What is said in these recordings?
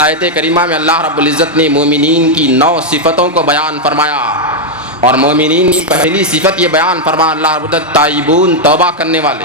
آیت کریمہ میں اللہ رب العزت نے مومنین کی 9 صفتوں کو بیان فرمایا، اور مومنین کی پہلی صفت یہ بیان فرمایا اللہ رب العزت تائبون توبہ کرنے والے،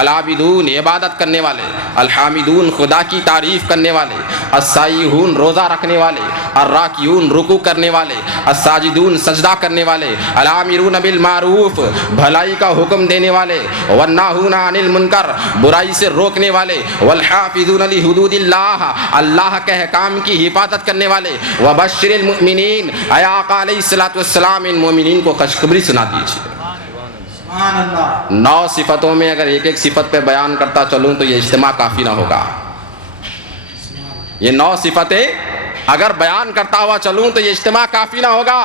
العابدون عبادت کرنے والے، الحامدون خدا کی تعریف کرنے والے، السائحون روزہ رکھنے والے، الراکعون رکوع کرنے والے، الساجدون سجدہ کرنے والے، الامرون بالمعروف بھلائی کا حکم دینے والے، والناہون عن المنکر برائی سے روکنے والے، والحافظون لحدود اللہ اللہ کے احکام کی حفاظت کرنے والے، وبشر المؤمنین اے آقا علیہ السلام ان مومنین کو خوشخبری سنا دیجیے۔ 9 صفتوں میں اگر ایک ایک صفت پہ بیان کرتا چلوں تو یہ اجتماع کافی نہ ہوگا۔ یہ 9 صفتیں اگر بیان کرتا ہوا چلوں تو یہ اجتماع کافی نہ ہوگا۔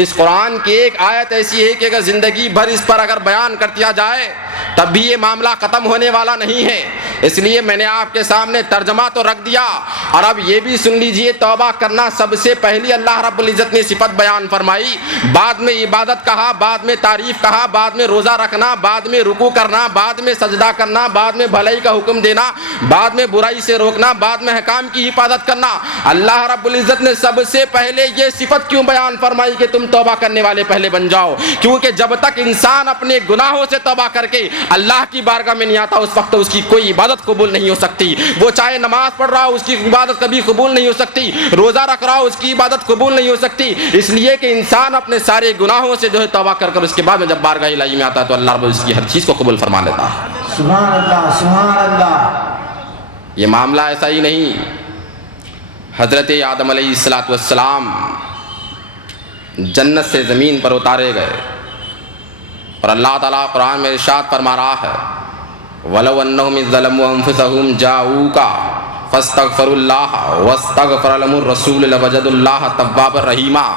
اس قرآن کی ایک آیت ایسی ہے کہ اگر زندگی بھر اس پر اگر بیان کر دیا جائے تب بھی یہ معاملہ ختم ہونے والا نہیں ہے۔ اس لیے میں نے آپ کے سامنے ترجمہ تو رکھ دیا، اور اب یہ بھی سن لیجئے توبہ کرنا سب سے پہلی اللہ رب العزت نے صفت بیان فرمائی، بعد میں عبادت کہا، بعد میں تعریف کہا، بعد میں روزہ رکھنا، بعد میں رکوع کرنا، بعد میں سجدہ کرنا، بعد میں بھلائی کا حکم دینا، بعد میں برائی سے روکنا، بعد میں احکام کی حفاظت کرنا۔ اللہ رب العزت نے سب سے پہلے یہ صفت کیوں بیان فرمائی کہ تم توبہ کرنے والے پہلے بن جاؤ؟ کیونکہ جب تک انسان اپنے گناہوں سے توبہ کر کے اللہ کی بارگاہ میں نہیں آتا اس وقت اس کی کوئی عبادت قبول نہیں ہو سکتی۔ وہ چاہے نماز پڑھ رہا ہو اس کی عبادت کبھی قبول نہیں ہو سکتی، روزہ رکھ رہا ہو اس کی عبادت قبول نہیں ہو سکتی، اس لیے کہ انسان اپنے سارے گناہوں سے جو ہے توبہ کر کر اس کے بعد میں جب بارگاہ الہی میں آتا ہے تو اللہ رب اس کی ہر چیز کو قبول فرما لیتا ہے۔ سبحان اللہ سبحان اللہ۔ یہ معاملہ ایسا ہی نہیں۔ حضرت آدم علیہ السلام جنت سے زمین پر اتارے گئے، اور اللہ تعالیٰ قرآن میں ارشاد فرما رہا ہے وَلَوْ أَنَّهُمْ إِذْ ظَلَمُوا أَنفُسَهُمْ جَاءُوكَ فَاسْتَغْفَرُوا اللَّهَ وَاسْتَغْفَرَ لَهُمُ الرَّسُولُ لَوَجَدُوا اللَّهَ تَوَّابًا رَحِيمًا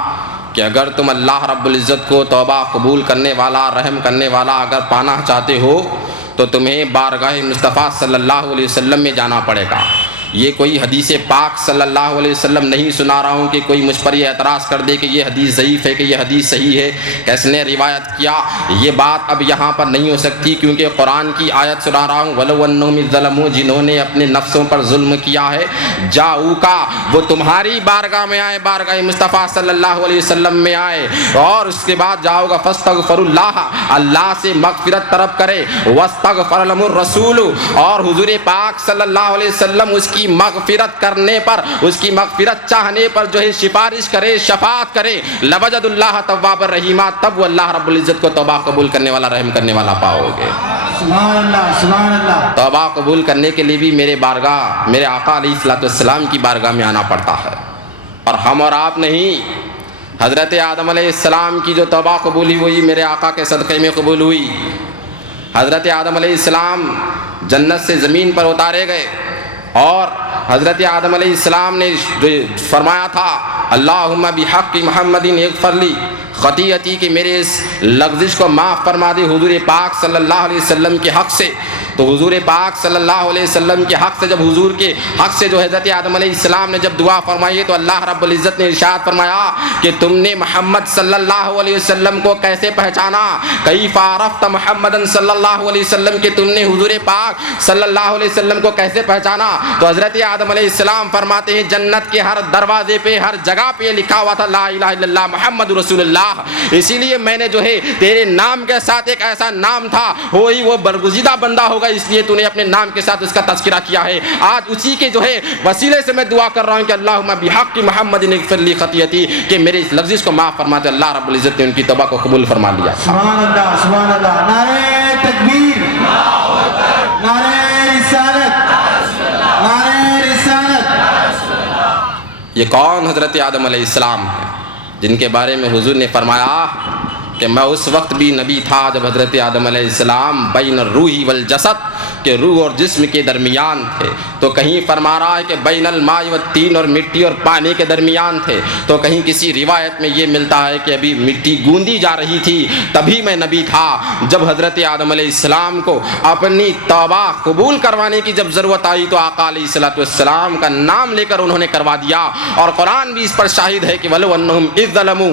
کہ اگر تم اللہ رب العزت کو توبہ قبول کرنے والا رحم کرنے والا اگر پانا چاہتے ہو تو تمہیں بارگاہ مصطفیٰ صلی اللہ علیہ وسلم میں جانا پڑے گا۔ یہ کوئی حدیث پاک صلی اللہ علیہ وسلم نہیں سنا رہا ہوں کہ کوئی مجھ پر یہ اعتراض کر دے کہ یہ حدیث ضعیف ہے کہ یہ حدیث صحیح ہے، کس نے روایت کیا، یہ بات اب یہاں پر نہیں ہو سکتی، کیونکہ قرآن کی آیت سنا رہا ہوں وَلَوْ أَنَّهُمْ إِذْ ظَلَمُوا جنہوں نے اپنے نفسوں پر ظلم کیا ہے جاؤکا وہ تمہاری بارگاہ میں آئے، بارگاہ مصطفیٰ صلی اللہ علیہ وسلم میں آئے، اور اس کے بعد جاؤ گا فاستغفروا اللہ اللہ سے مغفرت طلب کرے، واستغفر لهم الرسول اور حضور پاک صلی اللہ علیہ وسلم اس کی مغفرت کرنے پر اس کی مغفرت چاہنے پر جو ہے سفارش کرے شفاعت کرے لوجد اللہ تواب الرحیم تب وہ اللہ رب العزت کو توبہ قبول کرنے والا رحم کرنے والا پاؤ گے۔ سبحان اللہ سبحان اللہ۔ توبہ قبول کرنے کے لیے بھی میرے بارگاہ میرے آقا علیہ السلام کی بارگاہ میں آنا پڑتا ہے، اور ہم اور آپ نہیں۔ حضرت آدم علیہ السلام کی جو توبہ قبول ہوئی میرے آقا کے صدقے میں قبول ہوئی۔ حضرت آدم علیہ السلام جنت سے زمین پر اتارے گئے، اور حضرت آدم علیہ السلام نے جو فرمایا تھا اللہم بحق محمد اغفر لی خطیئتی کہ میرے اس لغزش کو معاف فرما دے حضور پاک صلی اللہ علیہ وسلم کے حق سے، تو حضور پاک صلی اللہ علیہ وسلم کے حق سے جب حضور کے حق سے جو حضرت آدم علیہ السلام نے جب دعا فرمائی تو اللہ رب العزت نے ارشاد فرمایا کہ تم نے محمد صلی اللہ علیہ وسلم کو کیسے پہچانا، کیف عرفت محمد صلی اللہ علیہ وسلم کہ تم نے حضور پاک صلی اللہ علیہ وسلم کو کیسے پہچانا؟ تو حضرت آدم علیہ السلام فرماتے ہیں جنت کے ہر دروازے پہ ہر جگہ پہ لکھا ہوا تھا لا الہ الا اللہ محمد رسول اللہ، اسی لیے میں نے جو ہے تیرے نام کے ساتھ ایک ایسا نام تھا وہی وہ برگزیدہ بندہ ہوگا، اس لیے تو نے اپنے نام کے ساتھ اس کا تذکرہ کیا ہے۔ آج اسی کے جو ہے وسیلے سے میں دعا کر رہا ہوں کہ اللہم بحق محمد اغفر لی خطیئتی کہ میرے اس لفظ کو معاف فرما دے۔ اللہ رب العزت نے ان کی توبہ کو قبول فرما لیا۔ سبحان اللہ سبحان اللہ۔ نعرہ تکبیر، نعرہ رسالت، نعرہ رسالت۔ یہ کون حضرت آدم علیہ السلام ہے جن کے بارے میں حضور نے فرمایا کہ میں اس وقت بھی نبی تھا جب حضرت آدم علیہ السلام بین الروح والجسد کہ روح اور جسم کے درمیان تھے، تو کہیں فرما رہا ہے کہ بین الماء والطین اور مٹی اور پانی کے درمیان تھے، تو کہیں کسی روایت میں یہ ملتا ہے کہ ابھی مٹی گوندی جا رہی تھی تبھی میں نبی تھا۔ جب حضرت آدم علیہ السلام کو اپنی توبہ قبول کروانے کی جب ضرورت آئی تو آقا علیہ السلام کا نام لے کر انہوں نے کروا دیا، اور قرآن بھی اس پر شاہد ہے کہ وَلَوْ أَنَّهُمْ إِذْ ظَلَمُوا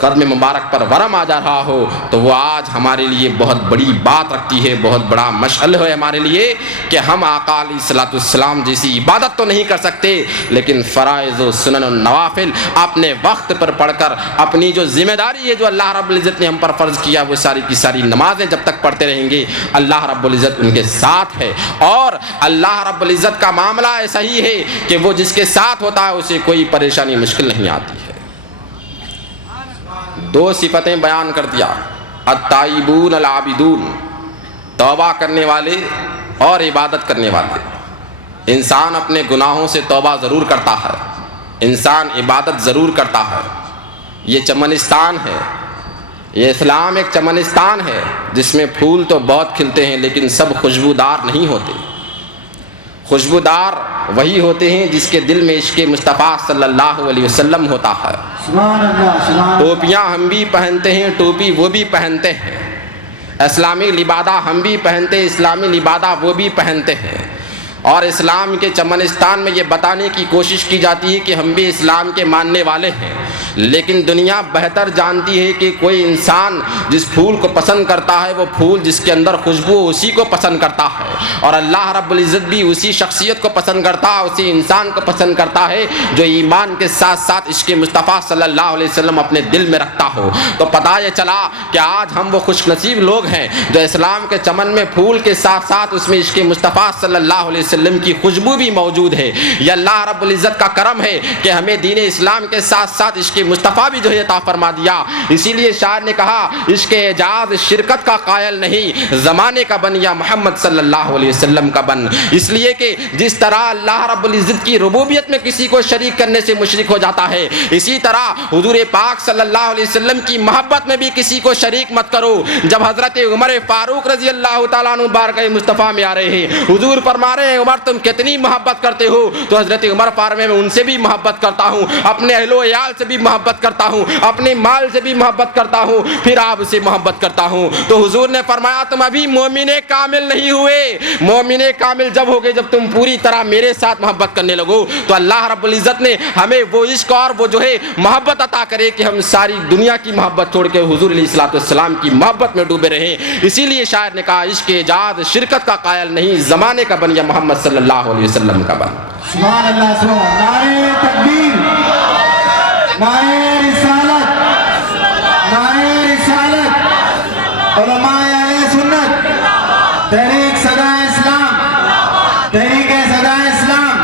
قدم مبارک پر ورم آ جا رہا ہو تو وہ آج ہمارے لیے بہت بڑی بات رکھتی ہے، بہت بڑا مشعل ہے ہمارے لیے کہ ہم آقا علیہ الصلوۃ والسلام جیسی عبادت تو نہیں کر سکتے، لیکن فرائض و سنن و نوافل اپنے وقت پر پڑھ کر اپنی جو ذمہ داری ہے جو اللہ رب العزت نے ہم پر فرض کیا وہ ساری کی ساری نمازیں جب تک پڑھتے رہیں گے اللہ رب العزت ان کے ساتھ ہے، اور اللہ رب العزت کا معاملہ ایسا ہی ہے کہ وہ جس کے ساتھ ہوتا ہے اسے کوئی پریشانی مشکل نہیں آتی ہے۔ دو صفتیں بیان کر دیا، التائبون العابدون، توبہ کرنے والے اور عبادت کرنے والے۔ انسان اپنے گناہوں سے توبہ ضرور کرتا ہے، انسان عبادت ضرور کرتا ہے۔ یہ چمنستان ہے، یہ اسلام ایک چمنستان ہے جس میں پھول تو بہت کھلتے ہیں لیکن سب خوشبودار نہیں ہوتے۔ خوشبودار وہی ہوتے ہیں جس کے دل میں عشق مصطفیٰ صلی اللہ علیہ وسلم ہوتا ہے۔ سبحان اللہ، سبحان اللہ۔ ٹوپیاں ہم بھی پہنتے ہیں، ٹوپی وہ بھی پہنتے ہیں، اسلامی لبادہ ہم بھی پہنتے ہیں، اسلامی لبادہ وہ بھی پہنتے ہیں، اور اسلام کے چمنستان میں یہ بتانے کی کوشش کی جاتی ہے کہ ہم بھی اسلام کے ماننے والے ہیں، لیکن دنیا بہتر جانتی ہے کہ کوئی انسان جس پھول کو پسند کرتا ہے وہ پھول جس کے اندر خوشبو اسی کو پسند کرتا ہے، اور اللہ رب العزت بھی اسی شخصیت کو پسند کرتا ہے، اسی انسان کو پسند کرتا ہے جو ایمان کے ساتھ ساتھ عشق مصطفیٰ صلی اللہ علیہ وسلم اپنے دل میں رکھتا ہو۔ تو پتہ یہ چلا کہ آج ہم وہ خوش نصیب لوگ ہیں جو اسلام کے چمن میں پھول کے ساتھ ساتھ اس میں عشق مصطفیٰ صلی اللہ علیہ وسلم کی خوشبو بھی موجود ہے۔ یہ اللہ رب العزت کا کرم ہے کہ ہمیں دین اسلام کے ساتھ ساتھ عشق مصطفیٰ بھی جو ہے عطا فرما دیا۔ اسی لیے شاعر نے کہا عشق اعجاز شرکت کا قائل نہیں، زمانے کا بن یا محمد صلی اللہ علیہ وسلم کا بن۔ اس لیے کہ جس طرح اللہ رب العزت کی ربوبیت میں کسی کو شریک کرنے سے مشرک ہو جاتا ہے، اسی طرح حضور پاک صلی اللہ علیہ وسلم کی محبت میں بھی کسی کو شریک مت کرو۔ جب حضرت عمر فاروق رضی اللہ تعالیٰ عنہ بارگاہ مصطفیٰ میں آ رہے ہیں، حضور فرما رہے ہیں عمر تم کتنی محبت کرتے ہو؟ تو حضرت عمر فرماتے میں ان سے بھی محبت کرتا ہوں، اپنے اہل و عیال سے بھی محبت کرتا ہوں، اپنے مال سے بھی محبت کرتا ہوں، پھر آپ سے محبت کرتا ہوں۔ تو حضور نے فرمایا تم ابھی مومن کامل نہیں ہوئے، مومن کامل جب ہوگے جب تم پوری طرح میرے ساتھ محبت کرنے لگو۔ تو اللہ رب العزت نے ہمیں وہ عشق اور وہ جو ہے محبت عطا کرے کہ ہم ساری دنیا کی محبت چھوڑ کے حضور علیہ الصلوۃ والسلام کی محبت میں ڈوبے رہیں۔ اسی لیے شاعر نے کہا عشق اعجاز شرکت کا قائل نہیں، زمانے کا بن یا محمد صلی اللہ علیہ وسلم کا بن۔ سبحان اللہ، سبحان اللہ۔ نعرہ تکبیر، نعرہ رسالت، نعرہ رسالت، علماء اہل سنت، تحریک صدائے اسلام، تحریک صدائے اسلام۔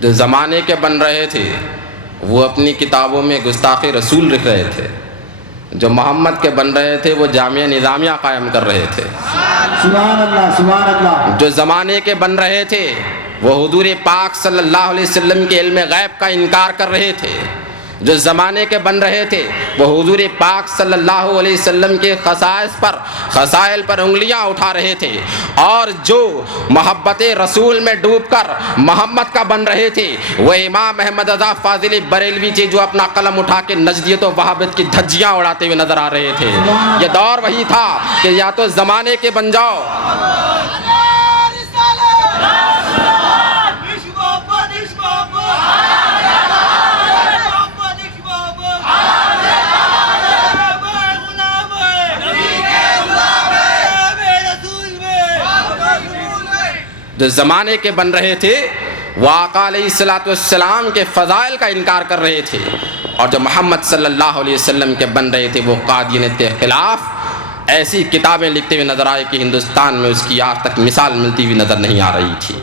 جو زمانے کے بن رہے تھے وہ اپنی کتابوں میں گستاخ رسول لکھ رہے تھے، جو محمد کے بن رہے تھے وہ جامعہ نظامیہ قائم کر رہے تھے۔ سبحان اللہ، سبحان اللہ۔ جو زمانے کے بن رہے تھے وہ حضور پاک صلی اللہ علیہ وسلم کے علم غیب کا انکار کر رہے تھے۔ جو زمانے کے بن رہے تھے وہ حضور پاک صلی اللہ علیہ وسلم کے خصائل پر انگلیاں اٹھا رہے تھے، اور جو محبت رسول میں ڈوب کر محمد کا بن رہے تھے وہ امام احمد رضا فاضل بریلوی تھے جو اپنا قلم اٹھا کے نجدیت و وہابت کی دھجیاں اڑاتے ہوئے نظر آ رہے تھے۔ یہ دور وہی تھا کہ یا تو زمانے کے بن جاؤ، جو زمانے کے بن رہے تھے وہ آقا علیہ الصلوۃ والسلام کے فضائل کا انکار کر رہے تھے، اور جو محمد صلی اللہ علیہ وسلم کے بن رہے تھے وہ قادیانیت کے خلاف ایسی کتابیں لکھتے ہوئے نظر آئے کہ ہندوستان میں اس کی آج تک مثال ملتی ہوئی نظر نہیں آ رہی تھی۔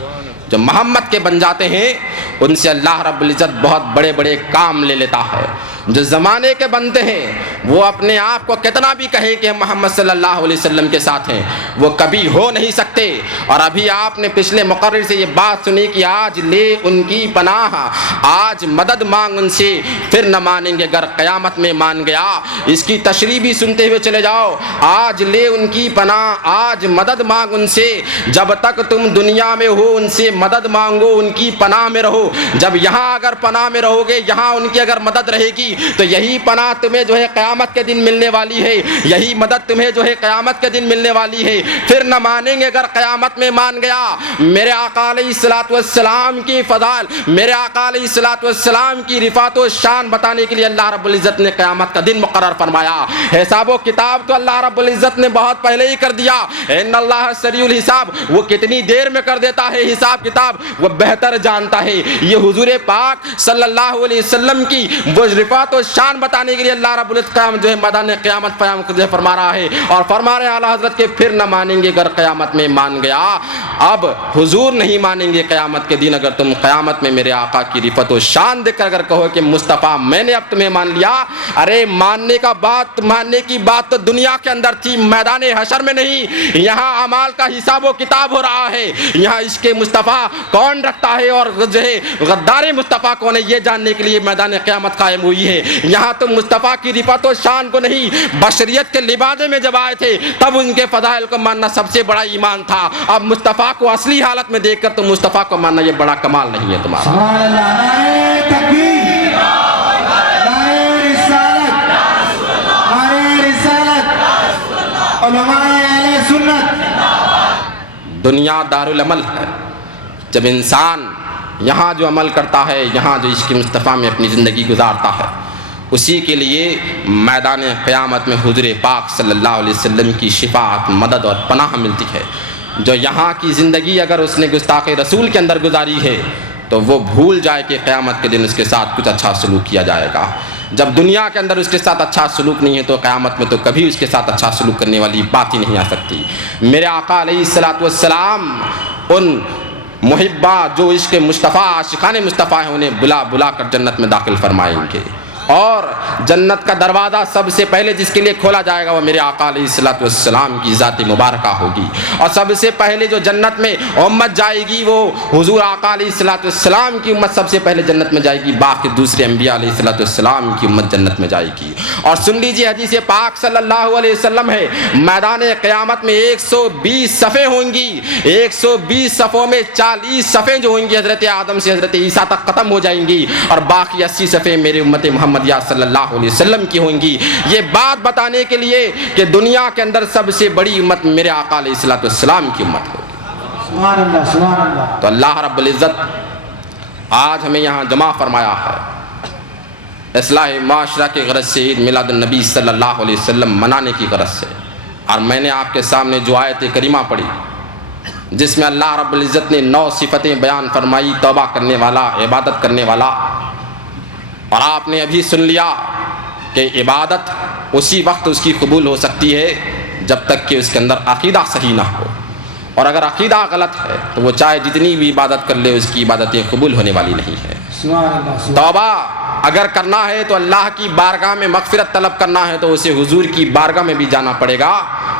جو محمد کے بن جاتے ہیں ان سے اللہ رب العزت بہت بڑے بڑے کام لے لیتا ہے۔ جو زمانے کے بنتے ہیں وہ اپنے آپ کو کتنا بھی کہیں کہ ہم محمد صلی اللہ علیہ وسلم کے ساتھ ہیں، وہ کبھی ہو نہیں سکتے۔ اور ابھی آپ نے پچھلے مقرر سے یہ بات سنی کہ آج لے ان کی پناہ، آج مدد مانگ ان سے، پھر نہ مانیں گے گر قیامت میں مان گیا۔ اس کی تشریح بھی سنتے ہوئے چلے جاؤ، آج لے ان کی پناہ، آج مدد مانگ ان سے، جب تک تم دنیا میں ہو ان سے مدد مانگو، ان کی پناہ میں رہو۔ جب یہاں اگر پناہ میں رہو گے، یہاں ان کی اگر مدد رہے گی گی تو یہی پناہ تمہیں جو ہے قیامت کے دن ملنے والی ہے, یہی مدد تمہیں جو ہے قیامت کے دن ملنے والی ہے. پھر نہ مانیں گے اگر قیامت میں مان گیا. میرے آقا علیہ الصلوۃ والسلام کی فضائل, میرے آقا علیہ الصلوۃ والسلام کی رفعت و شان بتانے کے لیے اللہ رب العزت نے قیامت کا دن مقرر فرمایا. حساب و کتاب تو اللہ رب العزت نے بہت پہلے ہی کر دیا. ان اللہ سریع الحساب, وہ کتنی دیر میں کر دیتا ہے حساب کتاب وہ بہتر جانتا ہے. یہ حضور پاک صلی اللہ علیہ وسلم کی وہ رفعت و شان بتانے کے لیے اللہ رب العزت جو ہے میدان قیامت فرما رہا ہے, اور فرما رہے اعلیٰ حضرت کے پھر نہ مانیں گے اگر قیامت میں مان گیا. اب حضور نہیں مانیں گے قیامت کے دن اگر تم قیامت میں میرے آقا کی رفعت و شان دیکھ کر اگر کہو کہ مصطفیٰ میں نے اب تمہیں مان لیا. ارے ماننے کی بات تو دنیا کے اندر تھی, میدان حشر میں نہیں. یہاں اعمال کا حساب و کتاب ہو رہا ہے. یہاں عشق مصطفیٰ کون رکھتا ہے اور جو ہے غدار مصطفیٰ کون ہے یہ جاننے کے لیے میدان قیامت قائم ہوئی ہے. یہاں تم مصطفیٰ کی رفعت و شان کو نہیں, بشریت کے لبادے میں جب آئے تھے تب ان کے فضائل کو ماننا سب سے بڑا ایمان تھا. اب مصطفیٰ کو اصلی حالت میں دیکھ کر تم مصطفیٰ کو ماننا یہ بڑا کمال نہیں ہے تمہارا. سبحان اللہ, نعرہ تکبیر, نعرہ رسالت, نعرہ رسالت, علماء اہل سنت. دنیا دارالعمل ہے. جب انسان یہاں جو عمل کرتا ہے, یہاں جو عشق مصطفیٰ میں اپنی زندگی گزارتا ہے, اسی کے لیے میدان قیامت میں حضور پاک صلی اللہ علیہ وسلم کی شفاعت, مدد اور پناہ ملتی ہے. جو یہاں کی زندگی اگر اس نے گستاخ رسول کے اندر گزاری ہے تو وہ بھول جائے کہ قیامت کے دن اس کے ساتھ کچھ اچھا سلوک کیا جائے گا. جب دنیا کے اندر اس کے ساتھ اچھا سلوک نہیں ہے تو قیامت میں تو کبھی اس کے ساتھ اچھا سلوک کرنے والی بات ہی نہیں آ سکتی. میرے آقا علیہ الصلوۃ والسلام ان محبہ جو عشق مصطفیٰ عاشقان مصطفیٰ ہیں انہیں بلا بلا کر جنت میں داخل فرمائیں گے, اور جنت کا دروازہ سب سے پہلے جس کے لیے کھولا جائے گا وہ میرے آقا علیہ الصلوۃ والسلام کی ذات مبارکہ ہوگی. اور سب سے پہلے جو جنت میں امت جائے گی وہ حضور آقا علیہ الصلوۃ والسلام کی امت سب سے پہلے جنت میں جائے گی. باقی دوسرے انبیاء علیہ الصلوۃ والسلام کی امت جنت میں جائے گی. اور سن لیجیے حدیث پاک صلی اللہ علیہ وسلم ہے, میدان قیامت میں 120 صفیں ہوں گی. 120 صفوں میں 40 صفیں جو ہوں گی حضرت آدم سے حضرت عیسیٰ تک ختم ہو جائیں گی, اور باقی 80 صفیں میرے امت محمدیہ صلی اللہ علیہ وسلم کی ہوں گی. یہ بات بتانے کے لیے کہ دنیا کے اندر سب سے بڑی امت میرے آقا علیہ الصلوۃ والسلام کی امت ہوگی. سبحان اللہ, سبحان اللہ. تو اللہ رب العزت آج ہمیں یہاں جمع فرمایا ہے اصلاح معاشرہ کی غرض سے, عید میلاد النبی صلی اللہ علیہ وسلم منانے کی غرض سے. اور میں نے آپ کے سامنے جو آیت کریمہ پڑھی جس میں اللہ رب العزت نے 9 صفتیں بیان فرمائی, توبہ کرنے والا, عبادت کرنے والا. اور آپ نے ابھی سن لیا کہ عبادت اسی وقت اس کی قبول ہو سکتی ہے جب تک کہ اس کے اندر عقیدہ صحیح نہ ہو, اور اگر عقیدہ غلط ہے تو وہ چاہے جتنی بھی عبادت کر لے اس کی عبادتیں قبول ہونے والی نہیں ہے. توبہ اگر کرنا ہے تو اللہ کی بارگاہ میں مغفرت طلب کرنا ہے تو اسے حضور کی بارگاہ میں بھی جانا پڑے گا.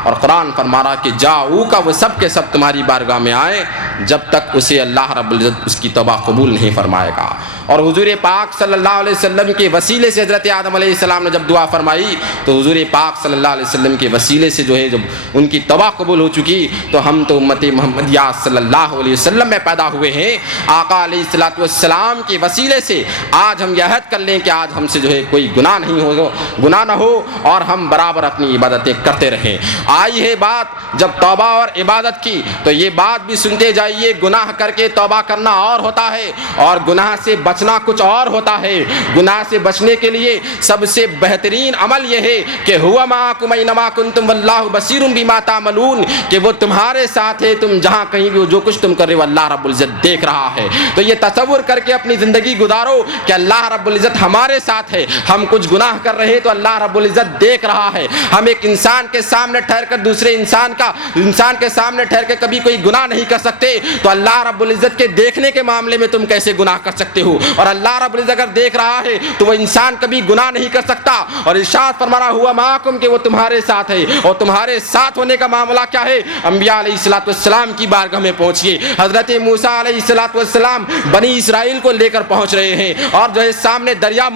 اور قرآن فرما رہا کہ جاؤ کا وہ سب کے سب تمہاری بارگاہ میں آئے جب تک اسے اللہ رب العزت اس کی توبہ قبول نہیں فرمائے گا. اور حضور پاک صلی اللہ علیہ وسلم کے وسیلے سے حضرت آدم علیہ السلام نے جب دعا فرمائی تو حضور پاک صلی اللہ علیہ وسلم کے وسیلے سے جو ہے جب ان کی توبہ قبول ہو چکی تو ہم تو امت محمدیہ صلی اللہ علیہ وسلم میں پیدا ہوئے ہیں. آقا علیہ الصلوۃ والسلام کے وسیلے سے آج ہم یہ عہد کر لیں کہ آج ہم سے جو ہے کوئی گناہ نہ ہو اور ہم برابر اپنی عبادتیں کرتے رہیں. آئی ہے بات جب توبہ اور عبادت کی تو یہ بات بھی سنتے جائیے, گناہ کر کے توبہ کرنا اور ہوتا ہے اور گناہ سے بچنا کچھ اور ہوتا ہے. گناہ سے بچنے کے لیے سب سے بہترین عمل یہ ہے کہ ہوا معکم اینما کنتم واللہ بصیر بما تعملون, کہ وہ تمہارے ساتھ ہے, تم جہاں کہیں بھی جو کچھ تم کر رہے ہو اللہ رب العزت دیکھ رہا ہے. تو یہ تصور کر کے اپنی زندگی گزارو کہ اللہ رب العزت ہمارے ساتھ ہے. ہم کچھ گناہ کر رہے تو اللہ رب العزت دیکھ رہا ہے. ہم ایک انسان کے سامنے ٹھہر کر دوسرے انسان کے سامنے ٹھہر کے کبھی کوئی گناہ نہیں کر سکتے, تو اللہ رب العزت کے دیکھنے کے معاملے میں تم کیسے گناہ کر سکتے ہو؟ اور اللہ رب العزت اگر دیکھ رہا ہے تو وہ انسان کبھی گناہ نہیں کر سکتا. اور ارشاد فرمانا ہوا معکم کہ وہ تمہارے ساتھ ہے, اور تمہارے ساتھ ہونے کا معاملہ کیا ہے؟ انبیاء علیہ الصلوۃ والسلام کی بارگاہ میں پہنچیے. حضرت موسیٰ علیہ الصلوۃ والسلام بنی اسرائیل کو لے کر پہنچ رہے ہیں اور جو ہے سامنے دریا